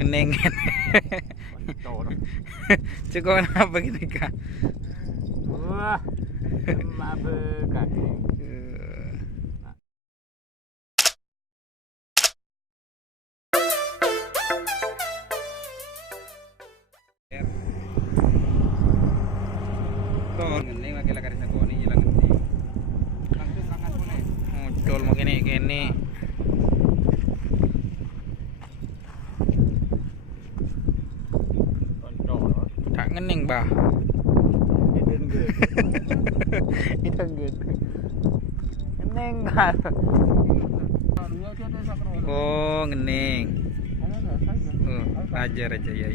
Kening. Cukup apa gitu kak? Wah, merupakan. Ngening lagi lagi sa koni ilang ngening. Langsung sangat boleh. Muncul mau gini. Tak ngening bah. Itu good. Ngening kan. Oh ngening. Ajar aja ya.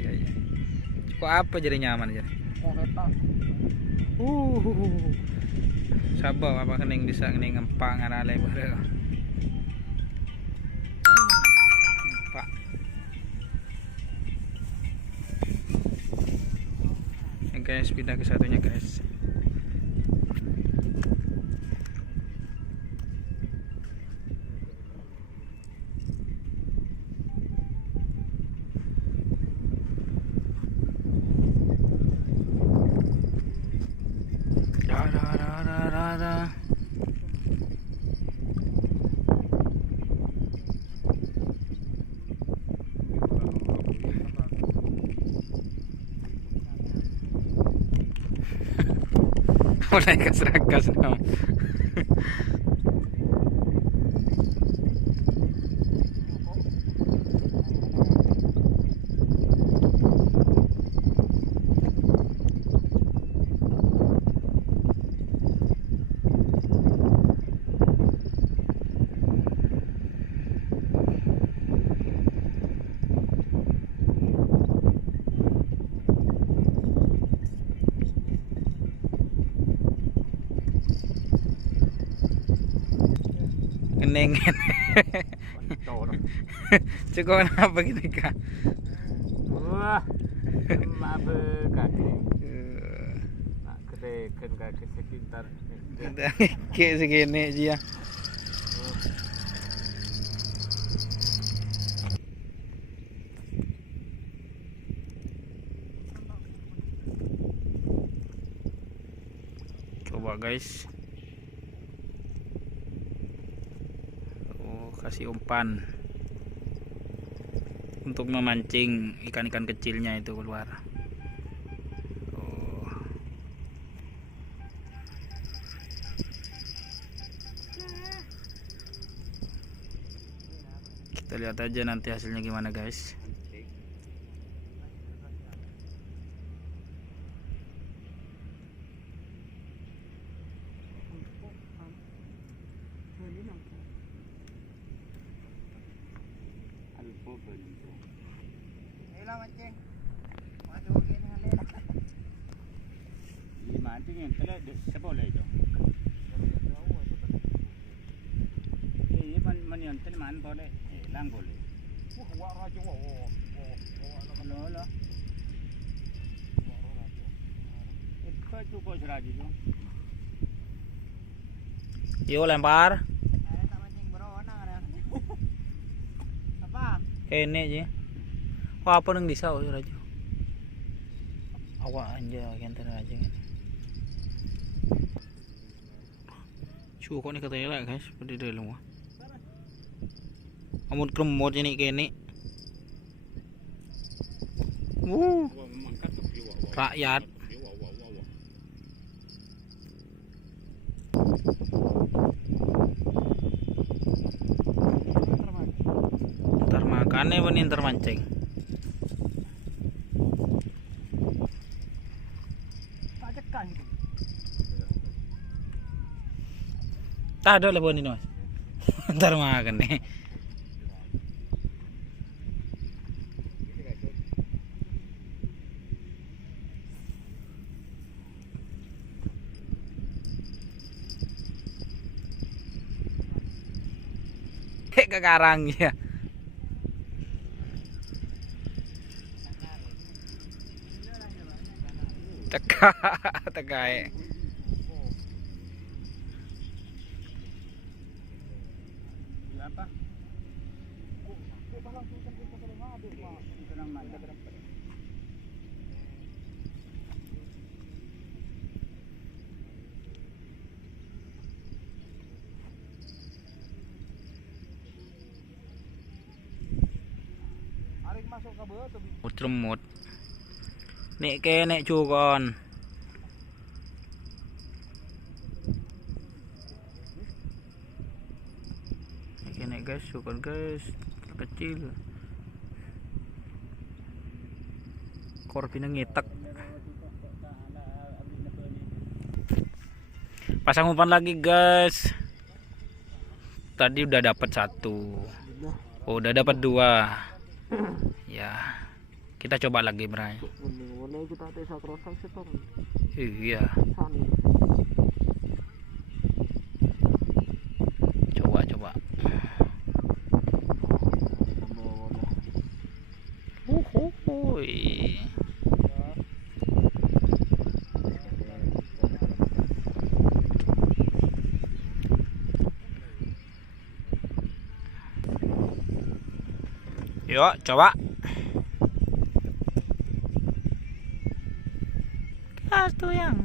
Kok apa jadi nyaman aja? Sabar apa kening bisa kening empak ngarale bareng. Empak. Guys, pindah ke satunya guys. Mulai kasrakas dong. Kening. Cukup apa gitu kak? Wah, merupakan. Nak kereken kaki sekitar. Kayak segini aja. Coba guys. Kasih umpan untuk memancing ikan-ikan kecilnya itu keluar. Kita lihat aja nanti hasilnya gimana guys. Mancing. Maju gini halil. Ini mancing yang telah seboleh itu. Ini man yang telah man boleh, lang boleh. Wah raja wah. Halo. Itu cukup raja tu. Yo lempar. Tak mancing beronang ada. Apa? Ini aja. Wah apa nang disau ya raja. Awak anja kenter aja kan. Kok ni katanya lah guys, pada dalam wah. Amun kremot ini kene. Rakyat. Ntar makannya benih ntar mancing. Tak ada lebih ini mas. Ntar makan nih. Ke karang ya. Tekai. Apa? masuk ke bawah tuh. Tremut. Nek kene cukon. Kene guys, cukon guys, kecil. Korbinnya ngitek. Pasang umpan lagi guys. Tadi udah dapat 1. Oh, udah dapat 2. Ya. Kita coba lagi, Bray. Iya. Coba. Uhuhui. Yuk, coba. Satu yang